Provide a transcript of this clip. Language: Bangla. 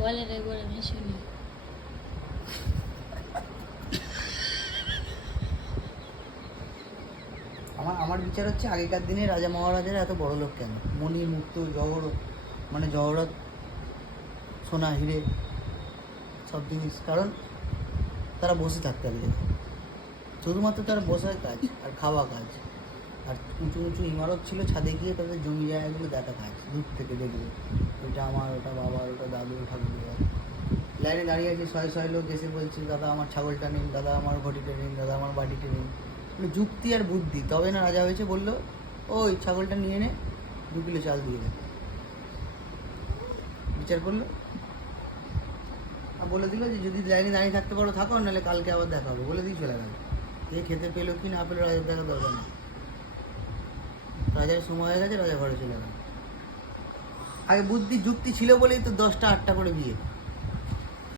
বলে রে বলে আমি শুনি। আমার বিচার হচ্ছে আগেকার দিনে রাজা মহারাজারা এত বড় লোক কেন? মণি মুক্ত জহরত সোনা হিরে সব জিনিস, কারণ তারা বসে থাকতে আগে, শুধুমাত্র তার বসার কাজ আর খাওয়া কাজ, আর উঁচু উঁচু ইমারত ছিল, ছাদে গিয়ে তাদের জমি জায়গাগুলো দেখা কাজ, দূর থেকে দেখবে ওইটা আমার, ওটা বাবার, ওটা দাদুর, ঠাকুর। লাইনে দাঁড়িয়ে আছে শয়ে শয়ে লোক এসে বলছে দাদা আমার ছাগলটা নিন, দাদা আমার ঘটিটা নিন, দাদা আমার বাটিটা নিন। যুক্তি আর বুদ্ধি, তবে না রাজা হয়েছে। বললো ওই ছাগলটা নিয়ে নে, 2 কিলো চাল দিয়ে দে। বিচার করলো আর বলে দিল যে যদি লাইনে দাঁড়িয়ে থাকতে পারো থাকো, নাহলে কালকে আবার দেখা হবে, বলে দিয়ে চলে গেল। কে খেতে পেলো কি না পেলো রাজার দেখা দরকার নেই, রাজার সময় হয়ে গেছে, রাজা ঘরে চলে গেল। আগে বুদ্ধি যুক্তি ছিল বলেই তো 10টা 8টা করে বিয়ে।